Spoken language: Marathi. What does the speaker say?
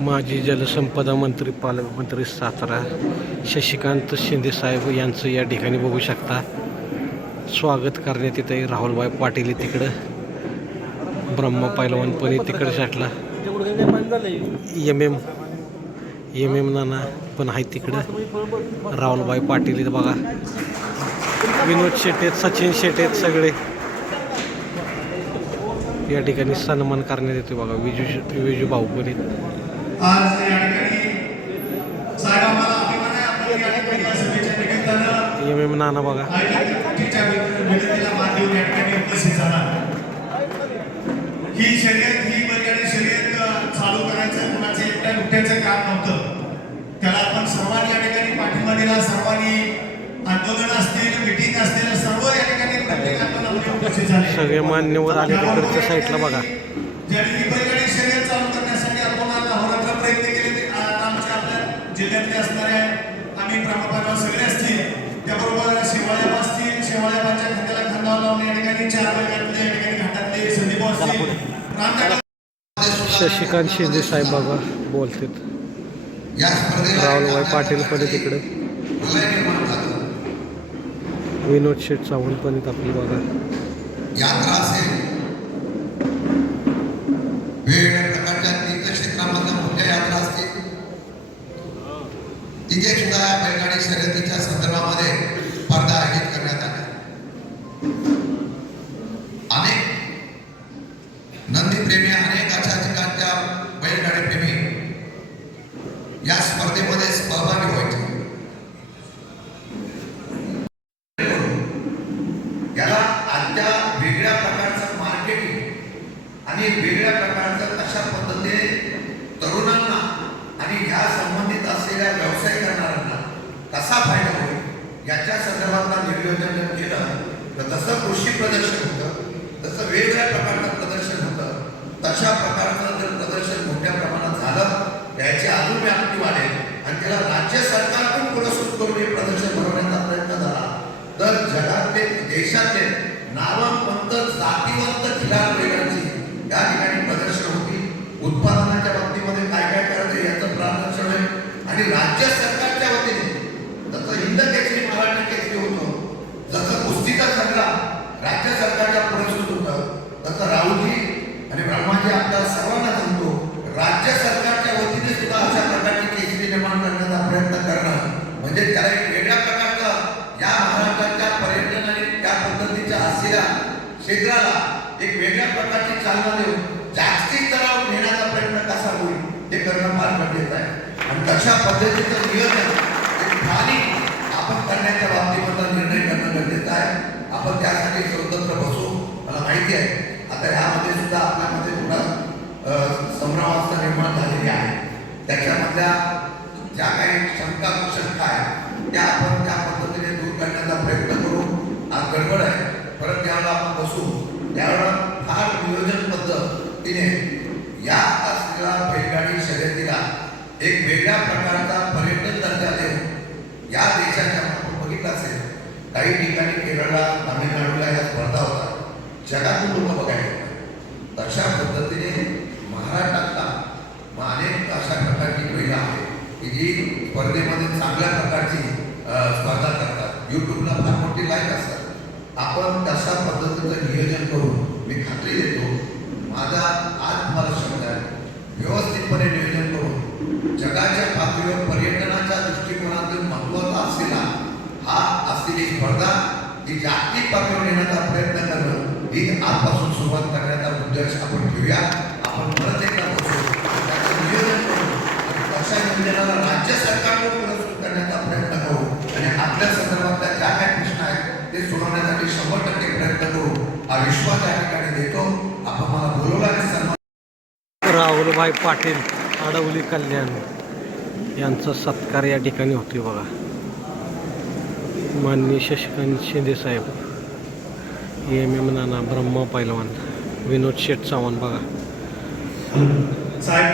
माजी जलसंपदा मंत्री पालकमंत्री सातारा शशिकांत शिंदे साहेब यांचं या ठिकाणी बघू शकता स्वागत करण्यात येत आहे. राहुलभाई पाटील तिकडं, ब्रह्मा पैलवान पण तिकडे साठला, एम एम नाना पण आहे तिकडं, राहुलभाई पाटील इथं बघा, विनोद शेटे, सचिन शेटे सगळे या ठिकाणी सन्मान करण्यात येतो बघा. विजू भाऊ पण आज या ठिकाणी साहेब आम्हाला अभिमान आहे आपल्या या ठिकाणी या सभेच्या निमित्तानं एम नाना बघा आयोजकांच्या विनंतीला मान देऊन या ठिकाणी उपस्थित झाला. ही शर्यत ही बैलगाडी शर्यत चालू करायचं कुणाचं एकट्या दुट्याचं काम नव्हतं. त्याला आपण सर्वांनी या ठिकाणी पाठिंबा दिला. सर्वांनी आंदोलन असतील, मिटिंग असतील, सर्व या ठिकाणी प्रत्येकानं उपस्थित झाले. सगळे मान्यवर आले तिकडच्या साईडला बघा. ज्यांनी ही बैलगाडी शर्यत चालू करण्यासाठी आपण अहोरात्र प्रयत्न केले ते आमच्या आपल्या जिल्ह्यातले असणारे आम्ही प्रमुख सगळे असतील, त्याबरोबर शेवाळ्या असतील, शेवाळ्याच्या खांद्याला खांदा लावून या ठिकाणी 4 बैलगाडीतले या ठिकाणी घाटातले संदीप असतील, शशिकांत शिंदे साहेब बाबा बोलतात. राहुलभाई पाटील पण तिकडे, विनोद शेठ सावंत पण आपली बघा. यात्रा असेल, वेगवेगळ्या प्रकारच्या तीर्थक्षेत्रामधल्या मोठ्या यात्रा असतील, तिथे सुद्धा बैलगाडी शर्यतीच्या संदर्भामध्ये स्पर्धा आयोजित करण्यात आल्या. अनेक नंदीप्रेमी, अनेक अशा ठिकाणच्या बैलगाडी प्रेमी या स्पर्धेमध्ये सहभागी व्हायचे. याला आजच्या वेगळ्या प्रकारचं मार्केटिंग आणि वेगळ्या प्रकारचं अशा पद्धतीने तरुणांना आणि या संबंधित असलेल्या व्यवसाय करणाऱ्यांना कसा फायदा होईल याच्या संदर्भातला नियोजन केलं तर जसं कृषी प्रदर्शन होतं, तसं वेगवेगळ्या प्रकारचं प्रदर्शन होतं, तशा प्रकारचं जर प्रदर्शन मोठ्या प्रमाणात झालं त्याची अजून व्याप्ती वाढेल आणि त्याला राज्य सरकारकडून पुरस्कृत करून हे प्रदर्शन भरवण्याचा प्रयत्न झाला तर जगातले, देशातले नामवंत, जातीवंत खिलार बैलांची या ठिकाणी प्रदर्शन होती. उत्पादनाच्या बाबतीमध्ये काय काय करायचं याचं प्रदर्शन होईल आणि राज्य सरकारच्या वतीने जसं हिंद केसरी, मराठा केसरी होतं, जसं कुस्तीचा संग्राम राज्य सरकारच्या पुरस्कृत होतं, तसं राहुलजी आणि ब्रह्माजी आपल्या सर्वांना सांगतो राज्य सरकारच्या वतीने सुद्धा अशा प्रकारची केसरी निर्माण करण्याचा प्रयत्न करणं म्हणजे त्याला एक वेगळ्या प्रकारचं या महाराष्ट्राच्या पर्यटन आणि त्या पद्धतीच्या असलेल्या क्षेत्राला एक वेगळ्या प्रकारची चालना देऊन जागतिक स्तरावर नेण्याचा प्रयत्न कसा होईल ते करणं फार गरजेचं आहे. आणि तशा पद्धतीचं नियोजन एक स्थानिक आपण करण्याच्या बाबतीमध्ये निर्णय करणं गरजेचं आहे. आपण त्यासाठी स्वतंत्र बसू. मला माहिती आहे आता यामध्ये सुद्धा आपल्यामध्ये थोडा संभ्रमावस्था निर्माण झालेली आहे. त्याच्यामधल्या ज्या काही शंका आहे त्या आपण त्या पद्धतीने दूर करण्याचा प्रयत्न करू. आज गडबड आहे, परत त्यावेळेला आपण बसू, त्यावेळेला फार नियोजन पद्धतीने या असलेल्या बैलगाडी शर्यतीला एक वेगळ्या प्रकारचा पर्यटन दर्जा देऊन या देशाच्या आपण बघितलं असेल काही ठिकाणी केरळला, तामिळनाडूला या स्पर्धा होतात, जगातून लोक बघायला. तशा पद्धतीने महाराष्ट्रातला अनेक अशा प्रकारची बैलं आहेत की जी स्पर्धेमध्ये चांगल्या प्रकारची स्पर्धा करतात. यूट्यूबला फार मोठी लाईक असतात. आपण तशा पद्धतीचं नियोजन करून मी खात्री देतो, माझा आज तुम्हाला शब्द आहे, व्यवस्थितपणे नियोजन करून जगाच्या पातळीवर पर्यटनाच्या दृष्टिकोनातून महत्त्वाचा असलेला हा असलेली स्पर्धा ही जागतिक पातळीवर नेण्याचा प्रयत्न करणं ही आजपासून सुरुवात करण्याचा उद्देश आपण ठेवूया. आपण परत एकदा बसू, त्याचं नियोजन करू आणि तशा नियोजनाला राज्य सरकारकडून पुरस्कृत करण्याचा प्रयत्न करू आणि आपल्या संदर्भातल्या ज्या काही प्रश्न आहेत ते सोडवण्यासाठी 100% प्रयत्न करू हा विश्वास या ठिकाणी देतो. आपण मला बोलवला आणि सन्मान. राहुलभाई पाटील आडवली कल्याण यांचा सत्कार या ठिकाणी होते बघा. माननीय शशिकांत शिंदे साहेब, एम नाना, ब्रह्मा पैलवान, विनोद शेठ सावंत बघा. साहेब